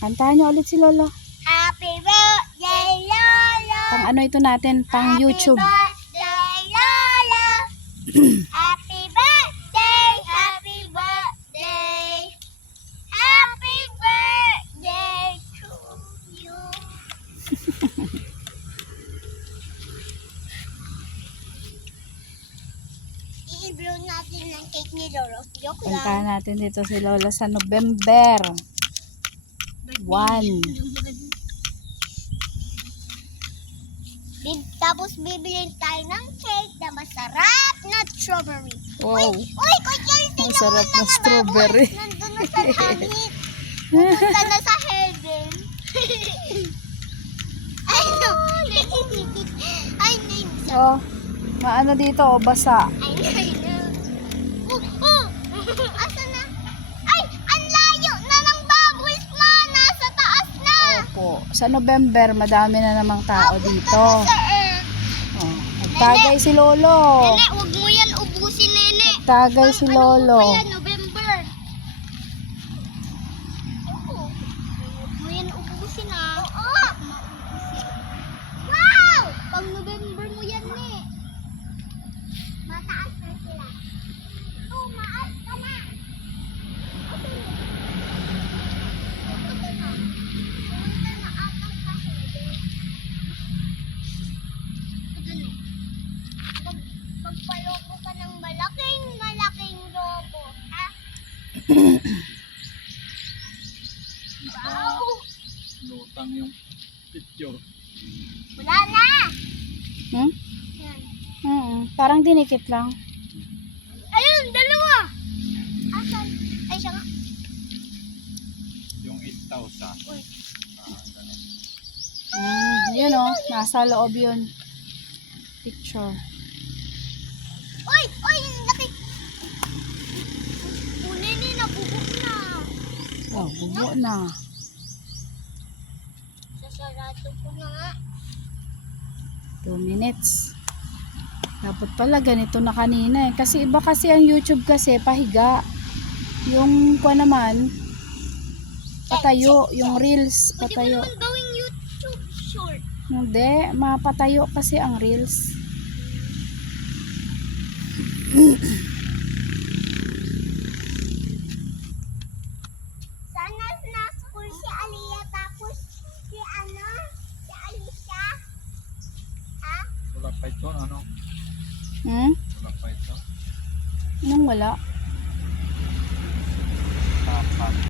Kantahan niyo ulit si Lolo. Happy birthday, Lolo. Pang ano ito natin? Pang YouTube. Happy birthday, Lolo. Happy birthday, happy birthday. Happy birthday to you. I-blow natin ang cake ni Lolo. Joke lang. Kantahan natin dito si Lola sa November 1. Tapos bibili tayo ng cake na masarap na strawberry. Wow. Uy, Kuya, tingnan mo Masarap na mga strawberry. baboy. Nandun na sa langit. Pupunta na sa heaven. Ay, no. Ay, no. Oh, maano dito, basa. Ay, no. Asan na? Ay, ang layo na ng bubbles, ma. Nasa taas na. Opo. Sa November, madami na namang tao dito. Sa earth. Oh, nagtagay si Lolo. Nene, huwag mo yan ubusin, Nene. Nagtagay si Lolo. Ano pa yan, November? Oo. Huwag mo yan ubusin, ah. Oo. Wow! Pang November mo yan, ne. Mataas na sila. Tumaas ka na. Punta na. Punta na atang sa heaven. Magpaloko ka ng malaking lobo, ha? Wow! Lutang yung picture. Wala na! Hmm? Yan. Parang dinikit lang. Ayun, dalawa! Asan? Ay, siya nga. Yung 8,000. Uy. Ganun. Yun oh, nasa loob yun. Picture. Uy! Uy! Laki! Nini, nabubok na. Oh, bubo na. Sasarado ko na nga. 2 minutes. Dapat pala ganito na kanina eh. Kasi iba kasi ang YouTube kasi pahiga. Yung kwa naman patayo, yung reels Pwede mo patayo. naman gawing YouTube short. Hindi, mapatayo kasi ang reels. Sana nasa school si Aliyah tapos si ano? Si Alicia. Ha? Wala pa ito, ano? Wala pa ito. Anong wala? Tapat.